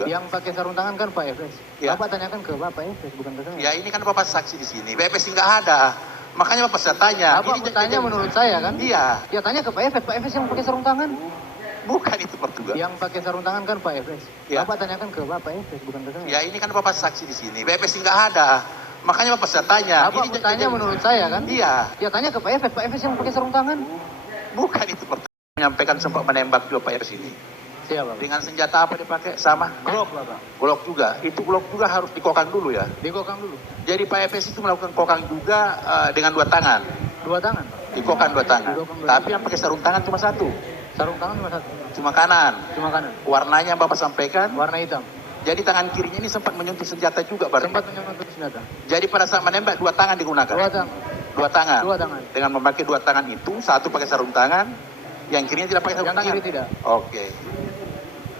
juga. Yang pakai sarung tangan kan Pak Efes. Ya. Bapak tanyakan ke Bapak Efes, bukan ke saya. Ya ini kan Bapak saksi di sini. Pak Efes nggak ada. Makanya Bapak saya tanya. Bapak Ini bertanya menurut saya kan? Iya. Ya tanya ke Pak Efes. Pak Efes yang pakai sarung tangan. Bukan itu Portugal. Yang pakai sarung tangan kan Pak Efes. Ya. Bapak tanyakan ke Bapak Efes, bukan ke saya. Ya ini kan Bapak saksi di sini. Pak Efes nggak ada. Makanya Bapak saya tanya. Bapak bertanya menurut saya kan? Iya. Ya tanya ke Pak Efes. Pak Efes yang pakai sarung tangan. Bukan itu Portugal. Menyampaikan sempat menembak juga Pak Efes ini. Siapa? Dengan senjata apa dipakai? Sama. Glock Bapak. Glock juga. Itu Glock juga harus dikokang dulu ya. Dikokang dulu. Jadi Pak Efes itu melakukan kokang juga dengan dua tangan. Dua tangan Pak. Dikokang dua tangan. Dikokang dua Tapi yang pakai sarung tangan cuma satu. Sarung tangan cuma satu. Cuma kanan. Cuma kanan. Warnanya Bapak sampaikan. Warna hitam. Jadi tangan kirinya ini sempat menyentuh senjata juga berarti. Sempat menyentuh senjata. Jadi pada saat menembak dua tangan digunakan. Dua tangan. Dua tangan. Dua tangan. Dengan memakai dua tangan itu, satu pakai sarung tangan, yang kirinya tidak pakai sarung Yang tangan. kiri tidak. Oke.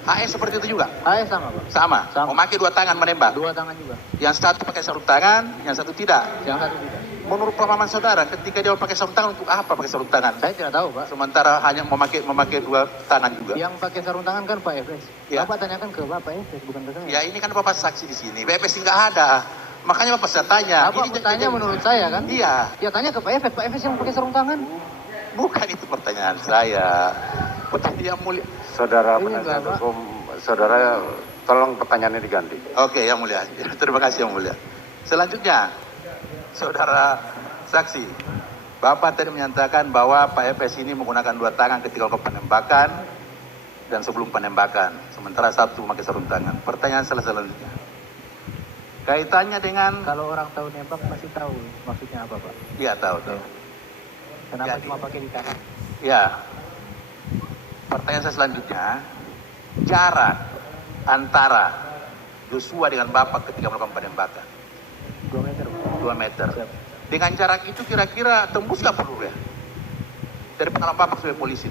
HS seperti itu juga. HS sama Pak. Sama. Sama. Memakai dua tangan menembak. Dua tangan juga. Yang satu pakai sarung tangan, yang satu tidak. Yang satu tidak. Menurut pemahaman saudara, ketika dia pakai sarung tangan untuk apa pakai sarung tangan? Saya tidak tahu Pak. Sementara hanya memakai dua tangan juga. Yang pakai sarung tangan kan Pak Efes. Ya. Bapak tanyakan ke Bapak Efes, bukan ke saya. Ya ini kan Bapak saksi di sini. Pak Efes nggak ada. Makanya Bapak saya tanya. Bapak bertanya menurut saya kan? Iya. Ya tanya ke Pak Efes. Pak Efes yang pakai sarung tangan. Bukan itu pertanyaan saya. Pertanyaan yang mulia. Saudara Ini penasihat enggak, Pak. hukum, saudara tolong pertanyaannya diganti. Oke, yang mulia. Terima kasih yang mulia. Selanjutnya, saudara saksi. Bapak tadi menyatakan bahwa Pak Efes ini menggunakan dua tangan ketika melakukan penembakan dan sebelum penembakan. Sementara satu memakai sarung tangan. Pertanyaan selanjutnya. Kaitannya dengan... Kalau orang tahu nembak pasti tahu maksudnya apa Pak. Iya, tahu. Kenapa Jadi- cuma pakai di tangan? Ya. Pertanyaan saya selanjutnya. Jarak antara Joshua dengan Bapak ketika melakukan penembakan. 2 meter Pak. 2 meter. Siap. Dengan jarak itu kira-kira tembus nggak peluru ya? Dari pengalaman Bapak sebagai polisi.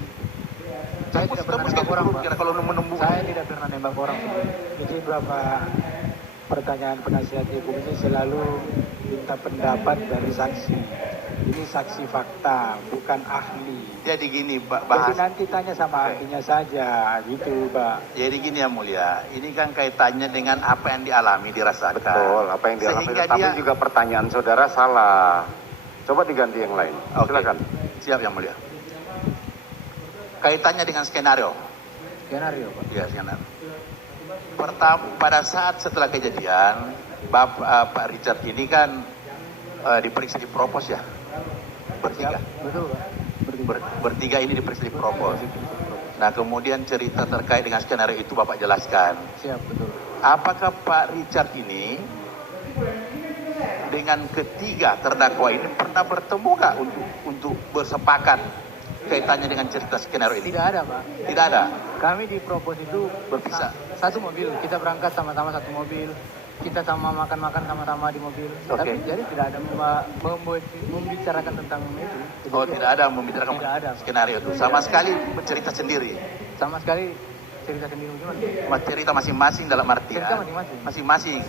Saya tidak pernah Tembus nembak nggak orang peluru Pak. kira kalau menembus? Saya tidak pernah nembak orang. Jadi beberapa pertanyaan penasihat hukum ini selalu minta pendapat dari saksi. Ini saksi fakta, bukan ahli. Jadi gini, Pak, Jadi bahas. nanti tanya sama ahlinya saja, gitu Pak. Jadi gini yang mulia, ini kan kaitannya dengan apa yang dialami, dirasakan. Betul, apa yang dialami. Sehingga Tapi dia- juga pertanyaan saudara salah. Coba diganti yang lain. Oke. Silakan. Siap yang mulia. Kaitannya dengan skenario. Skenario Pak. Ya, skenario. Pertama, pada saat setelah kejadian, Pak Richard ini kan diperiksa di propos ya, bertiga. Betul Pak. Bertiga ini diperiksa di propos. Nah, kemudian cerita terkait dengan skenario itu Bapak jelaskan. Siap, betul. Apakah Pak Richard ini dengan ketiga terdakwa ini pernah bertemu nggak untuk bersepakat kaitannya dengan cerita skenario ini? Tidak ada Pak. Tidak ada. Kami di propos itu Berpisah. satu mobil. Kita berangkat sama-sama satu mobil. Kita sama makan-makan sama-sama di mobil. Oke. Tapi jadi tidak ada membicarakan tentang itu. Oh, tidak ada membicarakan Tidak ada. skenario itu. Sama sekali bercerita sendiri. Sama sekali cerita sendiri gimana? Cerita masing-masing dalam artian Cerita masing-masing. masing-masing.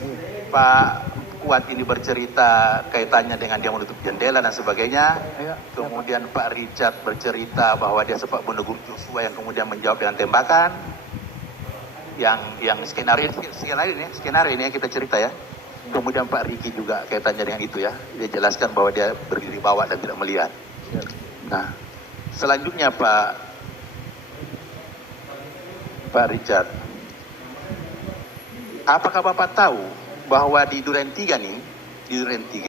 Pak Kuat ini bercerita kaitannya dengan dia menutup jendela dan sebagainya. Iya. Kemudian Pak Richard bercerita bahwa dia sempat menegur Joshua yang kemudian menjawab dengan tembakan. Yang skenario ini yang kita cerita ya. Kemudian Pak Riki juga kaitannya dengan itu ya. Dia jelaskan bahwa dia berdiri bawah dan tidak melihat. Siap. Nah, selanjutnya Pak Richard, apakah Bapak tahu bahwa di Duren 3 nih, di Duren 3